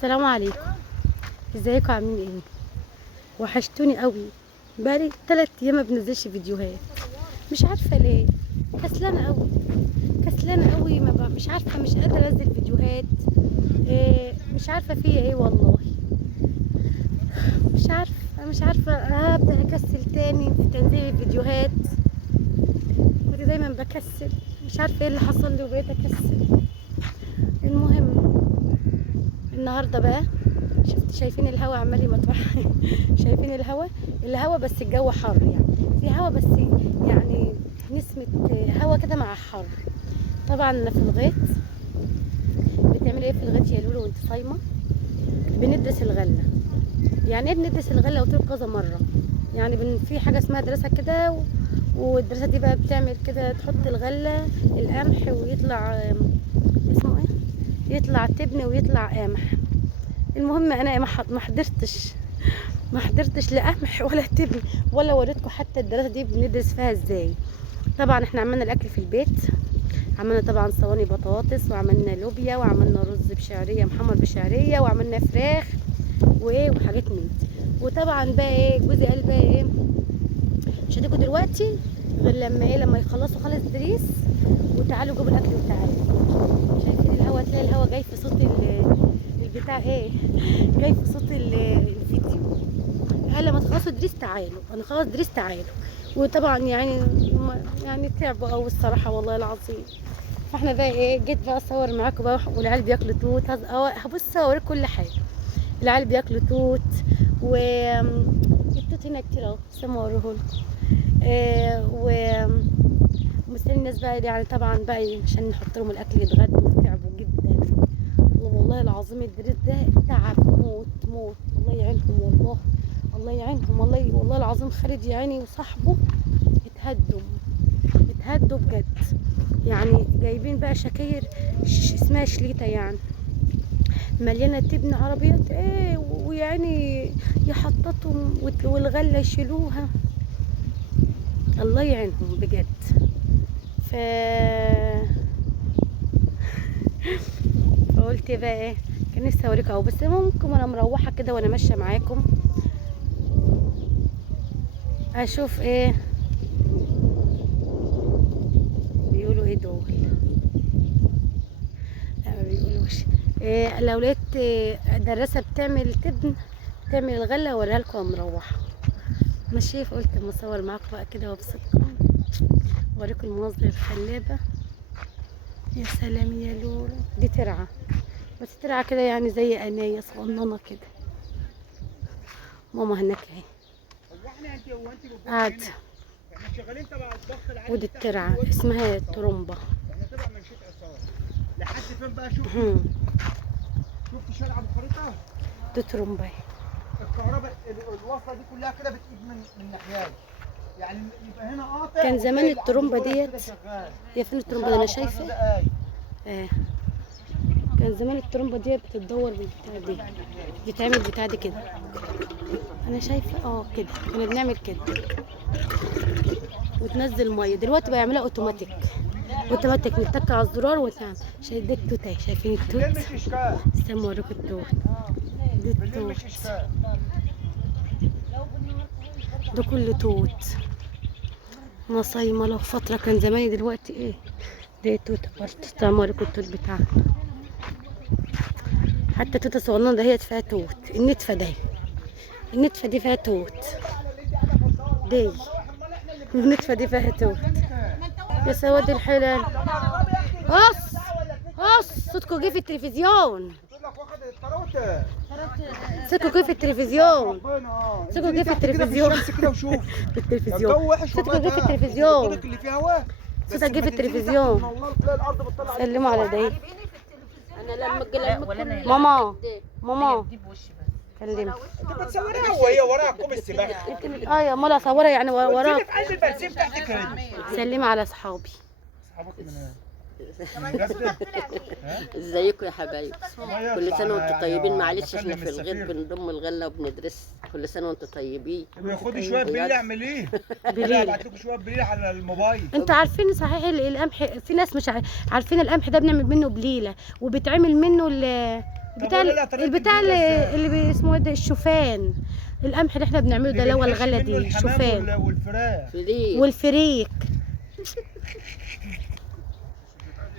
السلام عليكم. ازيكم عاملين ايه؟ وحشتوني قوي. بقالي 3 ايام ما بنزلش فيديوهات، مش عارفه ليه. كسلانه قوي كسلانه قوي، ما بقى مش عارفه، مش قادره انزل فيديوهات. مش عارفه فيا ايه والله. مش عارفه هبدا اكسل تاني في تنزيل الفيديوهات. كنت دايما بكسل، مش عارفه ايه اللي حصل لي وبقيت اكسل. المهم النهارده بقى شايفين الهوا عمال يمطر. شايفين الهوا بس الجو حر، يعني في هوا بس، يعني نسمة هوا كده مع الحر. طبعا انا في الغيط. بتعملي ايه في الغيط يا لولو وانت صايمه؟ بندرس الغله. يعني ايه بندرس الغله؟ قلت لكم كذا مره. يعني في حاجه اسمها دراسه كده، والدراسه دي بقى بتعمل كده، تحط الغله القمح ويطلع اسمه ايه، يطلع تبن ويطلع قمح. المهم انا ما حضرتش لا قمح ولا تبن، ولا وريتكم حتى الدراسه دي بندرس فيها ازاي. طبعا احنا عملنا الاكل في البيت. عملنا طبعا صواني بطاطس، وعملنا لوبيا، وعملنا رز بشعريه محمر بشعريه، وعملنا فراخ وايه وحاجات من دي. وطبعا بقى ايه، جوزي قال بقى ايه، مش هتيجوا دلوقتي غير لما ايه، لما يخلصوا خالص دريس وتعالوا جيبوا الاكل بتاعنا. شايفين الهوا؟ تلاقي الهوا جاي في صوت البتاع ايه، جاي في صوت الفيديو. قال لما تخلصوا دريس تعالوا، انا خلاص دريس تعالوا. وطبعا يعني تعبوا قوي الصراحه والله العظيم. فاحنا بقى ايه، جيت بقى اصور معاكم بقى والعيال بياكلوا توت. هبص اوريكم كل حاجه. العيال بياكلوا توت، و التوت هنا كتير اهو، سموا اوريهولكم. ومستني الناس بقى، يعني طبعا بقى عشان نحط لهم الاكل يتغدوا. تعبوا جدا والله العظيم. الدريس ده تعب موت موت، الله يعينهم والله، الله يعينهم والله العظيم. خالد يا عيني وصاحبه اتهدوا بجد. يعني جايبين بقى شكاير اسمها شليته، يعني مليانه تبن عربيات ايه، ويعني يحططهم والغله يشيلوها. الله يعينهم بجد. ف فقلت بقى ايه، كان نفسي اوريكم اهو، بس ممكن وانا مروحه كده وانا ماشيه معاكم اشوف ايه بيقولوا ايه دول. لا ما بيقولوش إيه. لو لقيت دراسه بتعمل تبن، بتعمل الغله، اوريها لكم وانا مروحه ماشي. فقلت اما اصور معاكم بقى كده وابسطكم، اوريكم المناظر الخلابه. يا سلام يا لولو، دي ترعه، بس ترعه كده يعني زي انايه صغننه كده. ماما هناك اهي قاعده. ودي الترعه اسمها ترومبا. لحد فين بقى؟ شفت شارع ابو خريطه؟ دي ترومبا اهي. الكهرباء الوصله دي كلها كده بتجيب من ناحيتين، يعني يبقى هنا قاطع. كان زمان الترومبا ديت، هي فين الترومبا دي؟ انا شايفه كان زمان الترومبا دي بتتدور بالبتاع دي، بتعمل بتاع دي كده. انا شايفه كده كنا بنعمل كده وتنزل ميه. دلوقتي بقى يعملها اوتوماتيك نتك على الزرار وتعمل. شايف التوت اهي، شايفين التوت؟ استنوا اوريكم التوت. دي التوت ده كله توت. انا صايمه له فتره، كان زماني دلوقتي ايه. ده توت برضه. استنوا اوريكم التوت بتاعنا. حتى توته صغننه ده هي فيها توت. النتفه دي فيها توت. دي النتفه دي فيها توت. يا سواد الحلال. صوتكم جه في التلفزيون. صوتكم جه في التلفزيون. صوتكم جه في التلفزيون. في التلفزيون. صوتكم جه في التلفزيون. صوتك جه في التلفزيون. سلموا على دي. انا لما ماما كلمي. انت بتصوريها وهي وراها كوب السباحه. يا مالا صورها يعني وراك. في قلب البنزين تحت كده. سلمي على اصحابي. اصحابك من ازيكم يا حبايبي؟ كل سنه وانتم طيبين. معلش احنا في الغيط بنضم الغله وبندرس. كل سنه وانتم طيبين. خدي شويه بليل. اعمل ايه؟ بليل. ابعت لكم شويه بليل على الموبايل. انتوا عارفين صحيح القمح؟ في ناس مش عارفين القمح ده بنعمل منه بليله، وبيتعمل منه بتاع قولي لها طريقة البتاع البليلة اللي اسمه ايه ده، الشوفان، القمح اللي احنا بنعمله ده اللي هو الغله دي، الشوفان والفراخ. فريق. والفريك.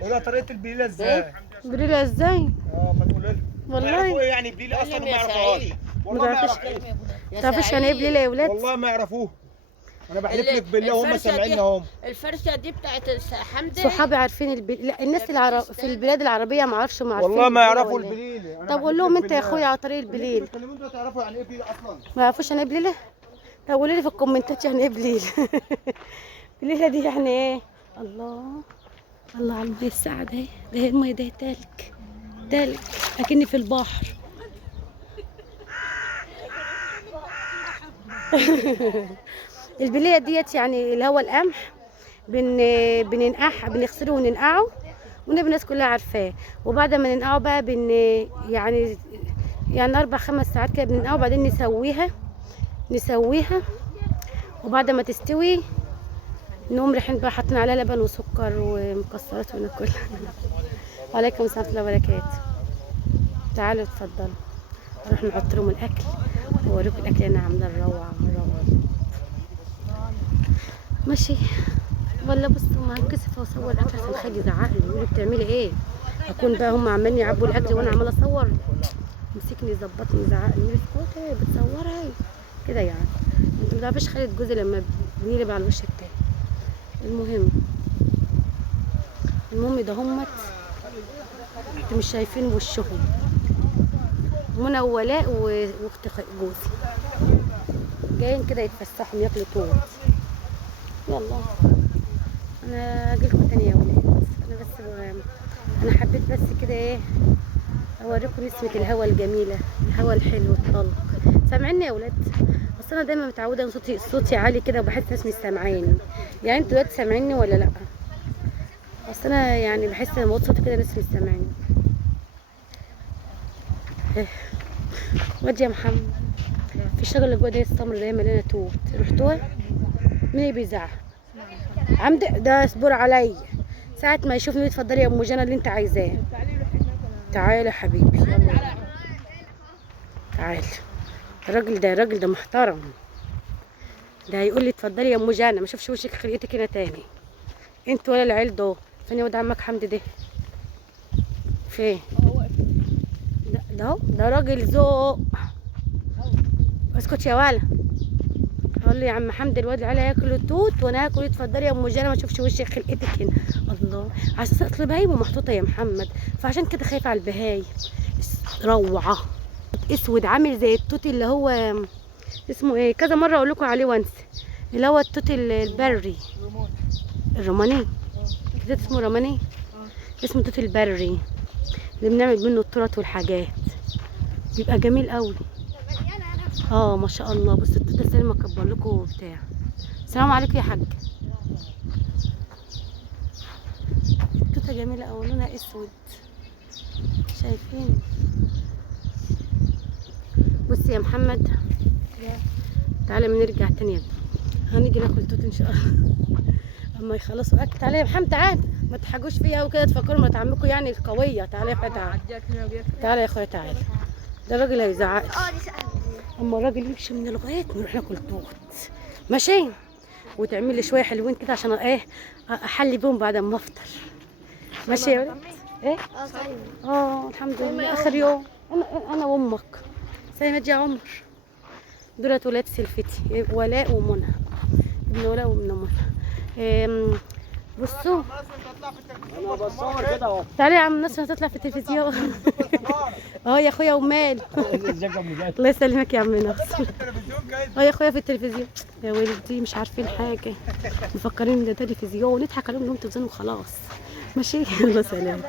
قولي لها طريقة البليلة ازاي؟ بليله ازاي؟ ما تقولي لها. والله يعرفوا ايه يعني بليلة اصلا؟ ما يعرفوهاش. والله ما تعرفيش؟ يعرفوها. تعرفيش يعني ايه بليله يا ولاد؟ والله ما يعرفوها. انا بحلف اللي- لك بالله وهم الفرشة سامعين دي- اهم. الفرشة دي بتاعت حمدي. صحابي عارفين لا، الناس في البلاد العربيه ما اعرفش هم عارفين والله ما البليلة يعرفوا ولا إيه؟ البليلة. طب قول لهم انت يا اخويا على طريق البليل البليل. بتكلمون دول تعرفوا يعني ايه بليلة اصلا؟ ما يعرفوش يعني ايه بليله؟ طب قولوا لي في الكومنتات يعني ايه بليله. بليله دي يعني ايه؟ الله، الله على الميه الساعه ده، ده هي الميه ده تلج، تلج اكني في البحر. البليه ديت يعني اللي هو القمح، بنغسله وننقعه، ونبقى الناس كلها عارفاه. وبعد ما ننقعه بقى يعني 4 5 ساعات كده بننقعه، وبعدين نسويها. وبعد ما تستوي نقوم رايحين بقى حاطين عليها لبن وسكر ومكسرات وناكلها. وعليكم السلام ورحمه الله وبركاته. تعالوا اتفضلوا، نروح نحط لهم الاكل واوريكم الاكل اللي انا عاملاه روعه روعه. ماشي ولا بصوا ما كسف اصور الاكل عشان خالي يزعق لي يقول لي بتعملي ايه؟ اكون بقى هم عمالين يعبوا الاكل وانا عماله اصور، مسكني يظبطني يزعق لي يقول لي اسكتي بتصوري كده يعني. انت ما تعرفيش خالد جوزي لما بيقلب على الوش التاني. المهم ده همت انتوا مش شايفين وشهم، منى وولاء واخت جوزي جايين كده يتفسحوا ياكلوا توت. يلا انا اجيلكم تاني يا ولاد. انا حبيت بس كده ايه اوريكم نسمة الهوا الجميلة، الهوا الحلو الطلق. سامعيني يا ولاد؟ بس انا دايما متعوده ان صوتي عالي كده وبحس ناس مش سامعاني. يعني انتوا دلوقتي سامعيني ولا لا؟ بس انا يعني بحس ان صوتي كده ناس مش سامعاني. وادي يا محمد في الشجره اللي جوه دي السمر اللي هي مليانه توت، رحتوها؟ مين اللي بيزعق؟ عمد ده اصبر عليا، ساعة ما يشوفني اتفضلي يا ام جنى اللي انت عايزاه. تعالى يا حبيبي، تعالى. الراجل ده محترم، ده هيقول لي اتفضلي يا ام جنى، ما اشوفش وشك خلقتك هنا تاني. انت ولا العيل ده فين؟ واد عمك حمدي ده فين؟ ده راجل ذوق. اسكت يا ولا. قال لي يا عم حمدي الواد العيال هياكلوا توت وانا هاكل، اتفضلي يا ام جنى ما اشوفش وشك خلقتك هنا. الله، على اساس اصل بهايم محطوطه يا محمد، فعشان كده خايفه على البهايم. روعه، اسود عامل زي التوت اللي هو اسمه ايه، كذا مره اقول لكم عليه وانسى، اللي هو التوت البري الروماني كده اسمه روماني، اسمه التوت البري اللي بنعمل منه التورت والحاجات، بيبقى جميل قوي. ما شاء الله. بص التوته سلمى اكبر لكم وبتاع. السلام عليكم يا حاج. التوته جميله قوي لونها اسود، شايفين؟ بص يا محمد تعالى ما نرجع تاني، هنيجي ناكل توت ان شاء الله اما يخلصوا اكل. تعالى يا محمد تعالى، ما تحجوش فيا وكده تفكروا مرات عمكم يعني القويه. تعالى يا فتى، تعالى يا اخويا تعالى. ده الراجل هيزعق لي، اما الراجل يمشي من لغايه نروح ناكل توت ماشي، وتعمل لي شويه حلوين كده عشان ايه احلي بيهم بعد ما افطر. ماشي يا ولد؟ ايه؟ الحمد لله اخر يوم. انا وامك سيد يا عمر، دولت ولاد سلفتي ولاء ومنى، ابن ولاء وابن منى. بصوا انا بصور كده اهو. تعالى يا عم الناس هتطلع في التلفزيون. يا اخويا ومال. الله يسلمك يا عم ناصر. يا اخويا في التلفزيون يا ولدي مش عارفين حاجه، مفكرين ده تلفزيون، نضحك عليهم انهم تلفزيون وخلاص. ماشي يلا سلام.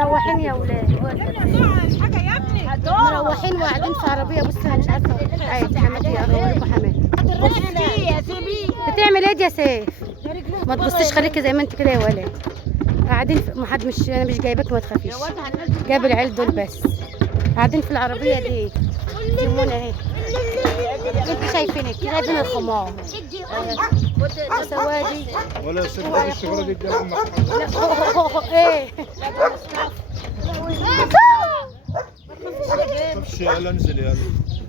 مروحين يا ولاد، مروحين وقاعدين في عربيه. بص انا مش عارفه عادي حماتي اوريكم حماتي بتعمل ايه يا سيف؟ ما تبصيش خليكي زي ما انت كده يا ولاد. قاعدين ما حد مش، انا مش جايباك ما تخافيش، جايب العيال دول بس قاعدين في العربيه دي. دي منى اهي، انتوا شايفينك جايبين الخمار سوادي ولا الشغله دي جنب لا ايه خش يلا انزل يلا.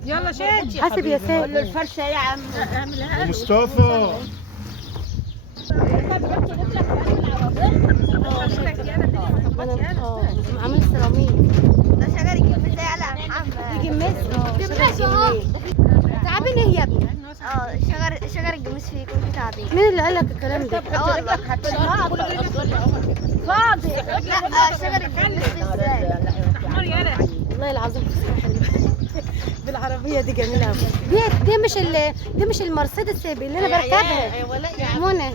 يلا شد. حاسب يا سيد. الفرشه يا عم اعملها له. ومصطفى عامل سيراميك. ده شجر الجميز ده يا محمد. دي جماز. جماز اهو. تعبين ايه يا ابني؟ شجر الجميز فيه يكون فيه تعابين. مين اللي قال لك الكلام ده؟ اه والله. فاضي. لا شجر الجميز فيه ازاي؟ والله العظيم فكرة حلوة. بالعربية دي جميلة أوي. دي مش المرسيدس اللي أنا بركبها. منى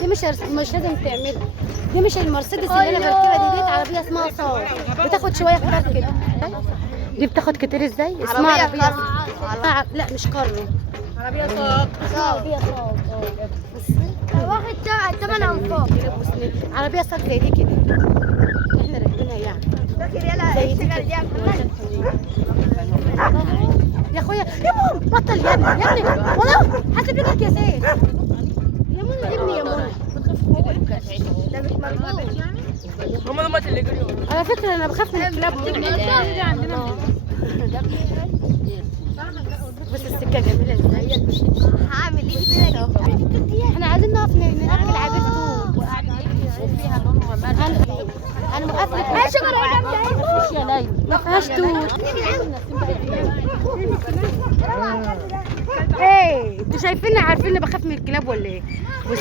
دي مش لازم تعملها. دي مش المرسيدس اللي أنا بركبها، دي عربية اسمها صار. بتاخد شوية خضار كده. دي بتاخد كتير ازاي؟ اسمها عربية لا مش كارو. عربيه صوت. عربية صار. واخد 8 انفاق. عربية صار زي دي كده. احنا راكبينها يعني. فاكر يلا زي دي الشجر كده. دي يا محمد؟ يا اخويا يا ماما بطل يا ابني يا ابني والله حاسب رجلك يا سيد. يا منى ابني يا منى. ده مش مربوط. هم دول اللي جريوا. على فكرة أنا بخاف من الكلاب. بس السكة جميلة ازاي. هعمل ايه كده؟ احنا عايزين نقف ناكل عبيد توت. وفيها لون وملح. انا مقفلة. هي شجرة ايه جامدة خش يا ليلى. ما فيهاش توت. ايه انتوا شايفيني عارفين اني بخاف من الكلاب ولا ايه؟ بص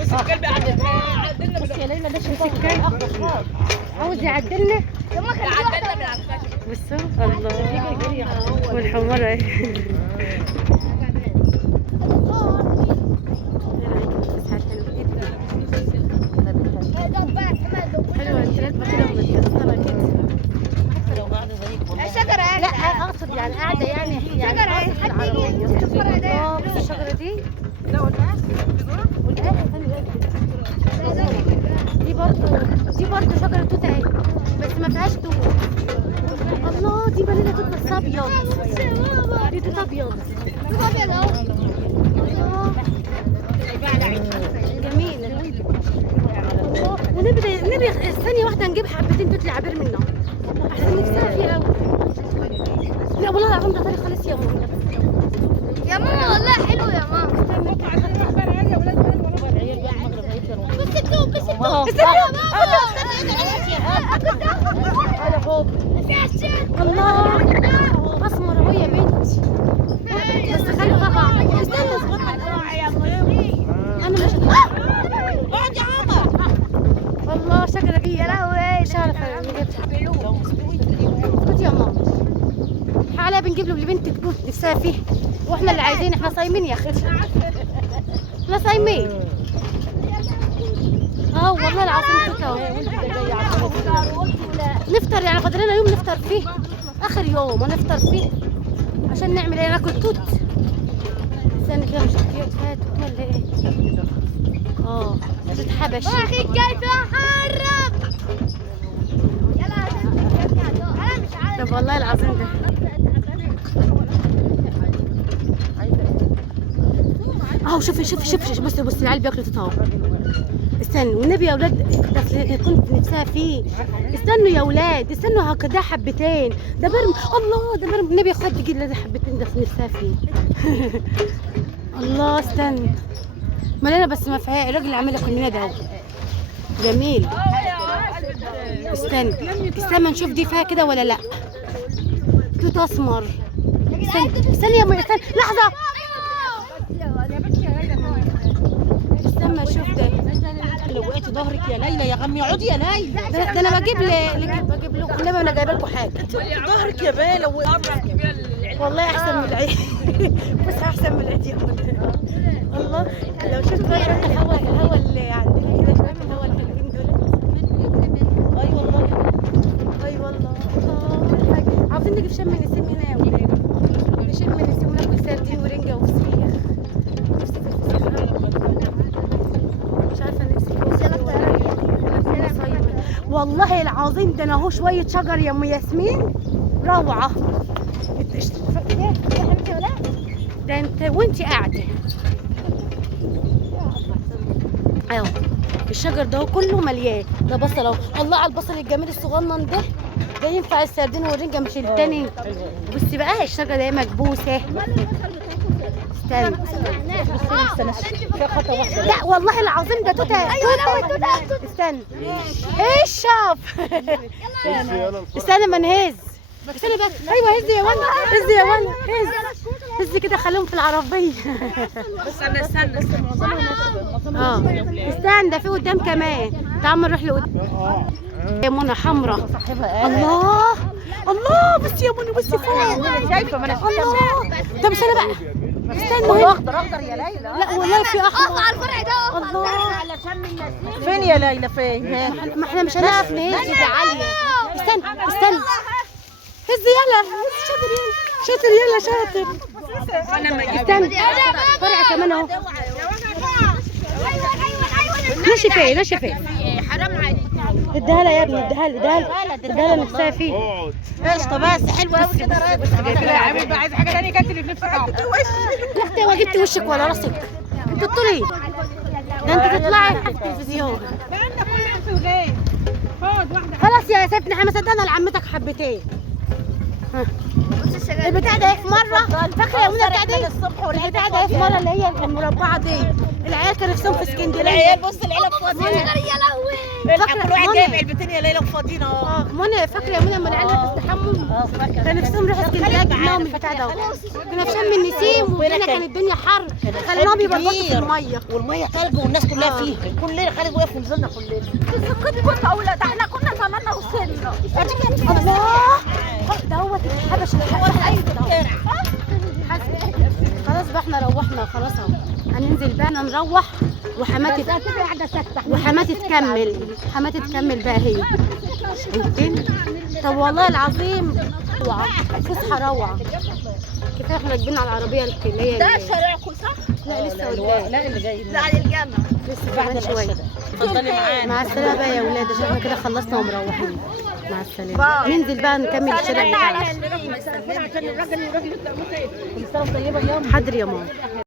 بس الكلب عدلنا بصي يا ليلى ده الكلب عاوز يعدلنا. عدلنا من على الخشب. بصوا الله والحمارة اهي. حلوة انت راكبة كده ومتكسرة كده. لو قاعده زيك والله. الشجرة ايه؟ لا اقصد يعني قاعدة يعني شجرة ايه؟ حد يجي يمسك الفرع ده. اه بص الشجرة دي. دي برضه شجرة توت اهي بس ما فيهاش توت. الله دي مليانة توت بس ابيض. دي توت ابيض. شوف ابيض اهو. الله جميلة. الله ونبي ثانية واحدة نجيب حبتين توت العبير منها احسن نفسها فيه قوي. لا والله العظيم ده طري خالص يا ماما. يا ماما والله حلو يا ماما. بس الدوب بس الدوب. الله اسمر اهو يا بنتي. بس خلي طبعا استنى انا مش اقعد يا عمر. الله شجره دي يا لهوي مش عارفه نجيبها. اسكتي يا ماما. حالة بنجيب له لبنتك توت نفسها فيه واحنا اللي عايزين. احنا صايمين يا اختي. احنا صايمين. اه والله العظيم توت اهو. نفطر يعني فاضلنا يوم نفطر فيه. اخر يوم هنفطر فيه عشان نعمل ايه؟ ناكل توت. استنى كده مش فيها توت ولا ايه؟ اه توت حبشي. واخد كيف احرك. يلا انا مش عارف. طب والله العظيم ده اهو شوفي بصي العيال بياكلوا توت اهو. استنوا والنبي يا اولاد ده كنت نفسها فيه. استنوا يا اولاد استنوا هكذا حبتين. ده برم الله ده برم النبي خد تجي لازم حبتين ده نفسها فيه. الله استنى مليانه بس ما فيها. الراجل اللي عاملها كلنا ده جميل. استنى نشوف دي فيها كده ولا لا. توت اسمر. استنى يا استنى لحظه. استنى اشوف ده. لو وقعتي ظهرك يا ليلى يا غمي اقعدي يا ليلى. ده انا بجيب لكم انما انا جايبه لكم حاجه. ظهرك يا بيه لو والله احسن من العيد. بس احسن من العيد يا أخويا. الله لو شفت بقى شويه الهوا اللي عندنا كده شويه الهوا الحلوين دول. اي والله اي والله. عاوزين نجيب شم نسيم هنا يا ولاد. نشم نسيم وناكل سردين ورنجه وفسيخ. نفسي في الفسيخ مش عارفه نفسي والله العظيم. ده انا اهو شويه شجر يا ام ياسمين روعه. ده انت وانت قاعده اهو الشجر ده كله مليان. ده بصل اهو، الله على البصل الجميل الصغنن ده، ده ينفع السردين والرنجة مش التاني. بصي بقى الشجرة ده مكبوسة. استنى لا والله العظيم ده توتة. استنى اشرب. استنى ما نهز. استنى بقى. ايوه هز يا ولد، هز يا ولد، هز كده خليهم في العربية. استنى استنى ده في قدام كمان. تعال نروح لقدام. يا منى حمراء. الله الله بصي يا منى بصي فوق. شايفه ما انا الله. طب استنى بقى. استنى هنا. اخضر يا ليلى. لا والله في احمر. على الفرع ده. الله. فين يا ليلى فين؟ ما احنا مش هنعرف نهز دي عالية. استنى هز يلا، شاطر يلا شاطر. استنى فرع كمان اهو. نشف ايه حرام عليك. اديها لها يا ابني، اديها لها نفسها فيه. اقعد. قشطه بس حلوه قوي كده. عايز حاجه ثانيه كانت اللي في نفسك. لا انت ما جبت وشك ولا راسك، انت تطلعي ده انت تطلعي في التلفزيون. بقالنا كل يوم في الغيط. خد واحده. خلاص يا سيفنا احنا ما صدقنا لعمتك حبتين. البتاع ده في مره فاكره يا منى البتاع دي؟ البتاع ده في مره اللي هي المربعه دي، العيال كانوا نفسهم في اسكندريه. العيال بص العيله فاضيه. يا لهوي. كل واحد جايب علبتين يا ليلى فاضيين اهو. منى فاكره يا منى لما العيال بتستحموا كان نفسهم يروحوا اسكندريه جبناهم البتاع ده. كنا في شم النسيم وهنا كانت الدنيا حر، خليناهم يبلبطوا في الميه والميه ثلج والناس كلها فيها. كلنا خالد واقف ونزلنا كلنا. كنت اولاد احنا كنا زماننا وصلنا. الله دوت الحبش خلاص بقى احنا روحنا خلاص اهو. هننزل بقى نروح وحماتي تكمل بقى هي. شايفين؟ طب والله العظيم روعه، فسحه روعه. كفايه احنا راكبين على العربيه اللي هي ده شارعكم صح؟ لا لسه قدام. لا اللي جاي بعد الجامعة. لسه كمان شويه. اتفضلي معانا. مع السلامه بقى يا ولاد، عشان احنا كده خلصنا ومروحين. مع السلامه. ننزل بقى نكمل الشارع بتاعنا. عشان الراجل يروح يطلع. كل سنه وطيبه يا حاضر يا ماما.